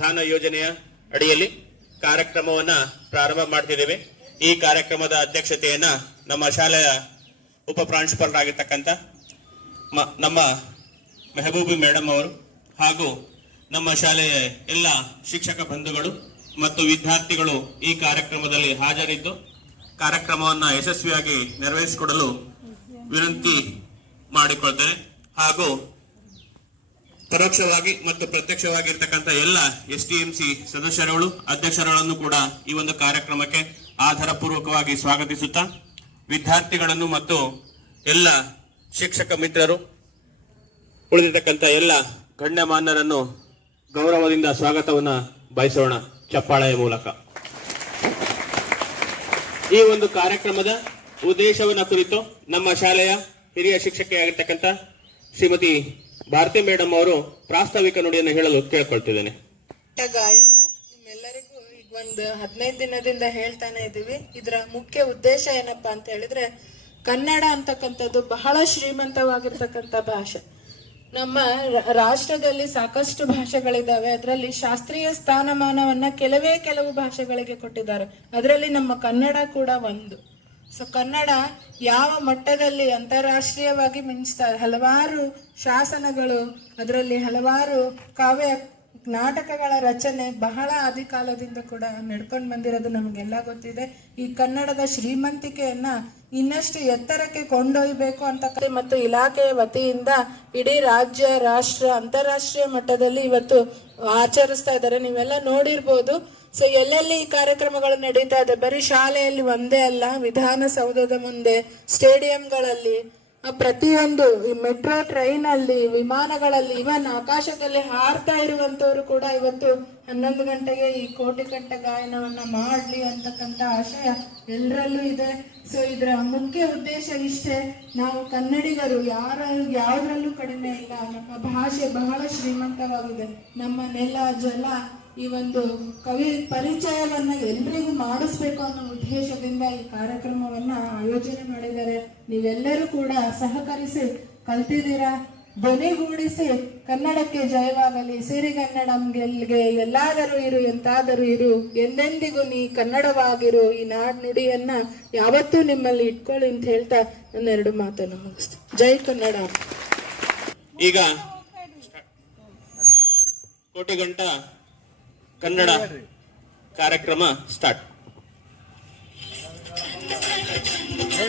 Ghana ಯೋಜನೆಯ ಅಡಿಯಲ್ಲಿ ಕಾರ್ಯಕ್ರಮವನ್ನ ಪ್ರಾರಂಭ ಮಾಡ್ತಿದ್ದೇವೆ. ಈ ಕಾರ್ಯಕ್ರಮದ ಅಧ್ಯಕ್ಷತೆಯನ್ನ ನಮ್ಮ ಶಾಲೆಯ ಉಪ ಪ್ರಾಂಶುಪಾಲರಾಗಿರ್ತಕ್ಕಂಥ ನಮ್ಮ ಮೆಹಬೂಬಿ ಮೇಡಮ್ ಅವರು ಹಾಗೂ ನಮ್ಮ ಶಾಲೆಯ ಎಲ್ಲ ಶಿಕ್ಷಕ ಬಂಧುಗಳು ಮತ್ತು ವಿದ್ಯಾರ್ಥಿಗಳು ಈ ಕಾರ್ಯಕ್ರಮದಲ್ಲಿ ಹಾಜರಿದ್ದು ಕಾರ್ಯಕ್ರಮವನ್ನು ಯಶಸ್ವಿಯಾಗಿ ನೆರವೇರಿಸಿಕೊಡಲು ವಿನಂತಿ ಮಾಡಿಕೊಳ್ತೇನೆ. ಹಾಗೂ ಪರೋಕ್ಷವಾಗಿ ಮತ್ತು ಪ್ರತ್ಯಕ್ಷವಾಗಿ ಇರ್ತಕ್ಕಂಥ ಎಲ್ಲ STMC ಸದಸ್ಯರುಗಳು ಅಧ್ಯಕ್ಷರುಗಳನ್ನು ಕೂಡ ಈ ಒಂದು ಕಾರ್ಯಕ್ರಮಕ್ಕೆ ಆಧಾರಪೂರ್ವಕವಾಗಿ ಸ್ವಾಗತಿಸುತ್ತಾ ವಿದ್ಯಾರ್ಥಿಗಳನ್ನು ಮತ್ತು ಎಲ್ಲ ಶಿಕ್ಷಕ ಮಿತ್ರರು ಉಳಿದಿರ್ತಕ್ಕಂಥ ಎಲ್ಲ ಗಣ್ಯಮಾನ್ಯರನ್ನು ಗೌರವದಿಂದ ಸ್ವಾಗತವನ್ನ ಬಯಸೋಣ ಚಪ್ಪಾಳೆಯ ಮೂಲಕ. ಈ ಒಂದು ಕಾರ್ಯಕ್ರಮದ ಉದ್ದೇಶವನ್ನ ಕುರಿತು ನಮ್ಮ ಶಾಲೆಯ ಹಿರಿಯ ಶಿಕ್ಷಕಿಯಾಗಿರ್ತಕ್ಕಂಥ ಶ್ರೀಮತಿ ಭಾರತಿ ಮೇಡಮ್ ಅವರು ಪ್ರಾಸ್ತಾವಿಕ ನುಡಿಯನ್ನು ಹೇಳಲು ಕೇಳ್ಕೊಳ್ತಿದ್ದೇನೆ. ಗಾಯನ ನಿಮ್ಮೆಲ್ಲರಿಗೂ ಈಗ ಒಂದು 15 ದಿನದಿಂದ ಹೇಳ್ತಾನೆ ಇದೀವಿ. ಇದರ ಮುಖ್ಯ ಉದ್ದೇಶ ಏನಪ್ಪಾ ಅಂತ ಹೇಳಿದ್ರೆ, ಕನ್ನಡ ಅಂತಕ್ಕಂಥದ್ದು ಬಹಳ ಶ್ರೀಮಂತವಾಗಿರ್ತಕ್ಕಂಥ ಭಾಷೆ. ನಮ್ಮ ರಾಷ್ಟ್ರದಲ್ಲಿ ಸಾಕಷ್ಟು ಭಾಷೆಗಳಿದಾವೆ. ಅದರಲ್ಲಿ ಶಾಸ್ತ್ರೀಯ ಸ್ಥಾನಮಾನವನ್ನ ಕೆಲವು ಭಾಷೆಗಳಿಗೆ ಕೊಟ್ಟಿದ್ದಾರೆ. ಅದರಲ್ಲಿ ನಮ್ಮ ಕನ್ನಡ ಕೂಡ ಒಂದು. ಸೊ ಕನ್ನಡ ಯಾವ ಮಟ್ಟದಲ್ಲಿ ಅಂತಾರಾಷ್ಟ್ರೀಯವಾಗಿ ಮಿಂಚ್ತಾ, ಹಲವಾರು ಶಾಸನಗಳು, ಅದರಲ್ಲಿ ಹಲವಾರು ಕಾವ್ಯ ನಾಟಕಗಳ ರಚನೆ ಬಹಳ ಆದಿಕಾಲದಿಂದ ಕೂಡ ನಡ್ಕೊಂಡು ಬಂದಿರೋದು ನಮಗೆಲ್ಲ ಗೊತ್ತಿದೆ. ಈ ಕನ್ನಡದ ಶ್ರೀಮಂತಿಕೆಯನ್ನ ಇನ್ನಷ್ಟು ಎತ್ತರಕ್ಕೆ ಕೊಂಡೊಯ್ಯಬೇಕು ಅಂತ ಮತ್ತು ಇಲಾಖೆಯ ವತಿಯಿಂದ ಇಡೀ ರಾಜ್ಯ, ರಾಷ್ಟ್ರ, ಅಂತಾರಾಷ್ಟ್ರೀಯ ಮಟ್ಟದಲ್ಲಿ ಇವತ್ತು ಆಚರಿಸ್ತಾ ಇದ್ದಾರೆ. ನೀವೆಲ್ಲ ನೋಡಿರ್ಬೋದು. ಸೊ ಎಲ್ಲೆಲ್ಲಿ ಈ ಕಾರ್ಯಕ್ರಮಗಳು ನಡೀತಾ ಇದೆ, ಬರೀ ಶಾಲೆಯಲ್ಲಿ ಒಂದೇ ಅಲ್ಲ, ವಿಧಾನಸೌಧದ ಮುಂದೆ, ಸ್ಟೇಡಿಯಂಗಳಲ್ಲಿ, ಪ್ರತಿಯೊಂದು ಮೆಟ್ರೋ ಟ್ರೈನ್ ಅಲ್ಲಿ, ವಿಮಾನಗಳಲ್ಲಿ, ಇವನ್ ಆಕಾಶದಲ್ಲಿ ಹಾರ್ತಾ ಇರುವಂತವ್ರು ಕೂಡ ಇವತ್ತು 11 ಗಂಟೆಗೆ ಈ ಕೋಟಿ ಕಂಠ ಗಾಯನವನ್ನ ಮಾಡ್ಲಿ ಅಂತಕ್ಕಂಥ ಆಶಯ ಎಲ್ಲರಲ್ಲೂ ಇದೆ. ಸೊ ಇದರ ಮುಖ್ಯ ಉದ್ದೇಶ ಇಷ್ಟೇ, ನಾವು ಕನ್ನಡಿಗರು ಯಾವ್ದ್ರಲ್ಲೂ ಕಡಿಮೆ ಇಲ್ಲ. ನಮ್ಮ ಭಾಷೆ ಬಹಳ ಶ್ರೀಮಂತವಾಗಿದೆ. ನಮ್ಮ ನೆಲ, ಜಲ, ಈ ಒಂದು ಕವಿ ಪರಿಚಯವನ್ನ ಎಲ್ರಿಗೂ ಮಾಡಿಸ್ಬೇಕು ಅನ್ನೋ ಉದ್ದೇಶದಿಂದ ಈ ಕಾರ್ಯಕ್ರಮವನ್ನ ಆಯೋಜನೆ ಮಾಡಿದ್ದಾರೆ. ನೀವೆಲ್ಲರೂ ಕೂಡ ಸಹಕರಿಸಿ ಕಲ್ತಿದ್ದೀರಾ, ಧ್ವನಿಗೂಡಿಸಿ ಕನ್ನಡಕ್ಕೆ ಜಯವಾಗಲಿ, ಸಿರಿಗನ್ನಡಂ ಗೆಲ್ಗೆ, ಎಲ್ಲಾದರೂ ಇರು ಎಂತಾದರೂ ಇರು, ಎಂದೆಂದಿಗೂ ನೀ ಕನ್ನಡವಾಗಿರು, ಈ ನಾಡ್ ನುಡಿಯನ್ನ ಯಾವತ್ತೂ ನಿಮ್ಮಲ್ಲಿ ಇಟ್ಕೊಳ್ಳಿ ಅಂತ ಹೇಳ್ತಾ ನನ್ನ 2 ಮಾತನ್ನು ಮುಗಿಸ್ತೀನಿ. ಜೈ ಕನ್ನಡ. ಈಗ ಕೋಟಿ ಗಂಟ ಕನ್ನಡ ಕಾರ್ಯಕ್ರಮ ಸ್ಟಾರ್ಟ್. Hey,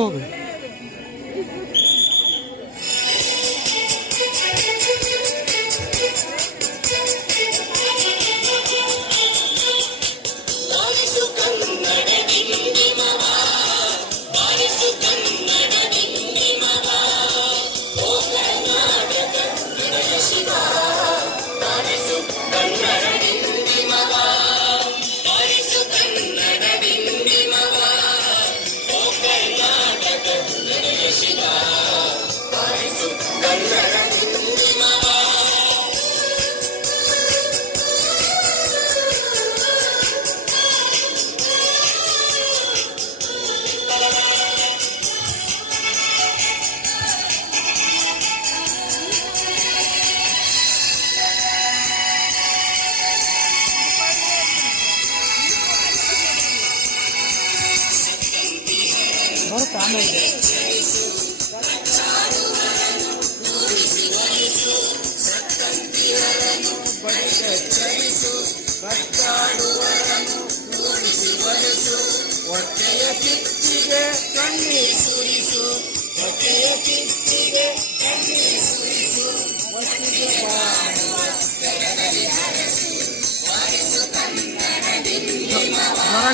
ಹೋಗ್ರಿ.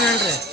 ಹೇಳ್ರಿ.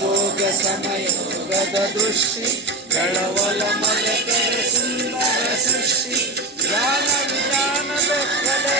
ಭೋಗ ಸಮಯೋಗದ ದೃಷ್ಟಿ ಗಳವಲ ಮಲಕರ ಸುಂದರ ಸೃಷ್ಟಿ ಜ್ಞಾನ ವಿಜ್ಞಾನದ ಕಲೆ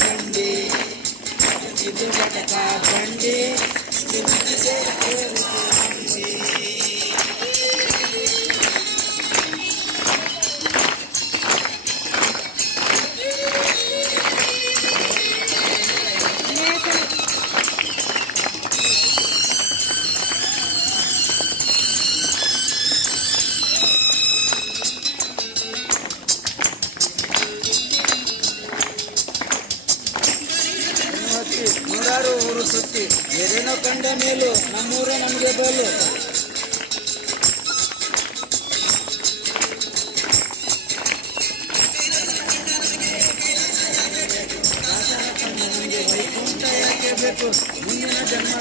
ಬಂಡಿ ಇದು ಘಟಕ ಬಂಡಿ ನೂರಾರು ಊರು ಸುತ್ತಿ ಎದೇನೋ ಕಂಡ ಮೇಲೂ ನಮ್ಮೂರ ನಮಗೆ ಬಲು ವೈಕುಂಠ ಯಾಕೆ ಬೇಕು ಮುಂದಿನ ಜನ್ಮ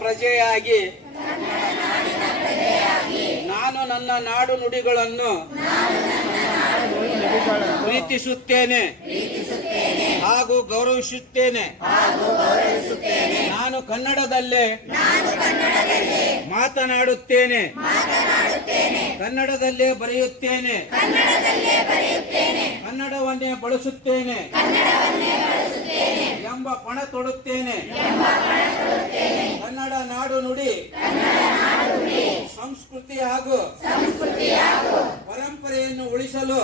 ಪ್ರಜೆಯಾಗಿ ನಾನು ನನ್ನ ನಾಡು ನುಡಿಗಳನ್ನು ಪ್ರೀತಿಸುತ್ತೇನೆ ಹಾಗೂ ಗೌರವಿಸುತ್ತೇನೆ. ನಾನು ಕನ್ನಡದಲ್ಲೇ ಮಾತನಾಡುತ್ತೇನೆ, ಕನ್ನಡದಲ್ಲೇ ಬರೆಯುತ್ತೇನೆ, ಕನ್ನಡವನ್ನೇ ಬಳಸುತ್ತೇನೆ ಎಂಬ ಪಣ ತೊಡುತ್ತೇನೆ. ಕನ್ನಡ ನಾಡು ನುಡಿ ಸಂಸ್ಕೃತಿ ಹಾಗೂ ಪರಂಪರೆಯನ್ನು ಉಳಿಸಲು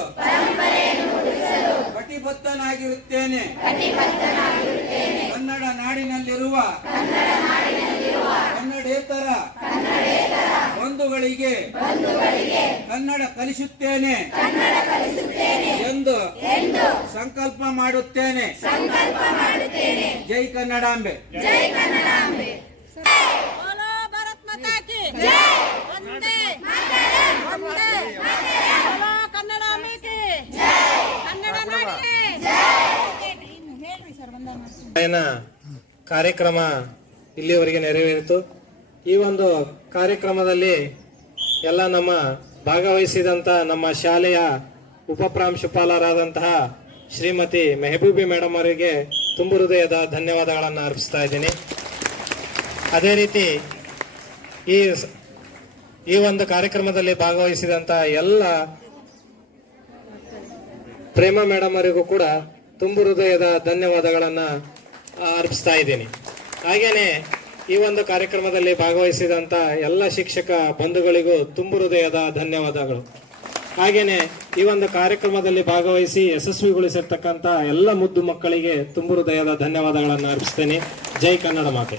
ಕಟಿಬದ್ಧನಾಗಿರುತ್ತೇನೆ. ಕನ್ನಡ ನಾಡಿನಲ್ಲಿರುವ ಕನ್ನಡೇತರ ಬಂಧುಗಳಿಗೆ ಕನ್ನಡ ಕಲಿಸುತ್ತೇನೆ ಎಂದು ಸಂಕಲ್ಪ ಮಾಡುತ್ತೇನೆ. ಜೈ ಕನ್ನಡಾಂಬೆ. बोलो भारत माता की जय, वंदे वंदे बोलो कन्नडांबे की जय, कन्नಡ ನಾಡಿಗೆ ಹೇಳ್ರಿ ಸರ್ ಗಾಯನ ಕಾರ್ಯಕ್ರಮ ಇಲ್ಲಿಯವರೆಗೆ ನೆರವೇರಿತು. ಈ ಒಂದು ಕಾರ್ಯಕ್ರಮದಲ್ಲಿ ಎಲ್ಲ ನಮ್ಮ ಭಾಗವಹಿಸಿದಂಥ ನಮ್ಮ ಶಾಲೆಯ ಉಪಪ್ರಾಂಶುಪಾಲರಾದಂತಹ ಶ್ರೀಮತಿ ಮೆಹಬೂಬಿ ಮೇಡಮ್ ಅವರಿಗೆ ತುಂಬು ಹೃದಯದ ಧನ್ಯವಾದಗಳನ್ನು ಅರ್ಪಿಸ್ತಾ ಇದ್ದೀನಿ. ಅದೇ ರೀತಿ ಈ ಒಂದು ಕಾರ್ಯಕ್ರಮದಲ್ಲಿ ಭಾಗವಹಿಸಿದಂತ ಎಲ್ಲ ಪ್ರೇಮ ಮೇಡಮ್ ಅವರಿಗೂ ಕೂಡ ತುಂಬು ಹೃದಯದ ಧನ್ಯವಾದಗಳನ್ನ ಅರ್ಪಿಸ್ತಾ ಇದ್ದೀನಿ. ಹಾಗೇನೆ ಈ ಒಂದು ಕಾರ್ಯಕ್ರಮದಲ್ಲಿ ಭಾಗವಹಿಸಿದಂತ ಎಲ್ಲ ಶಿಕ್ಷಕ ಬಂಧುಗಳಿಗೂ ತುಂಬು ಹೃದಯದ ಧನ್ಯವಾದಗಳು. ಹಾಗೇನೆ ಈ ಒಂದು ಕಾರ್ಯಕ್ರಮದಲ್ಲಿ ಭಾಗವಹಿಸಿ ಯಶಸ್ವಿಗೊಳಿಸಿರ್ತಕ್ಕಂಥ ಎಲ್ಲ ಮುದ್ದು ಮಕ್ಕಳಿಗೆ ತುಂಬು ಹೃದಯದ ಧನ್ಯವಾದಗಳನ್ನು ಅರ್ಪಿಸ್ತೇನೆ. ಜೈ ಕನ್ನಡ ಮಾತೆ.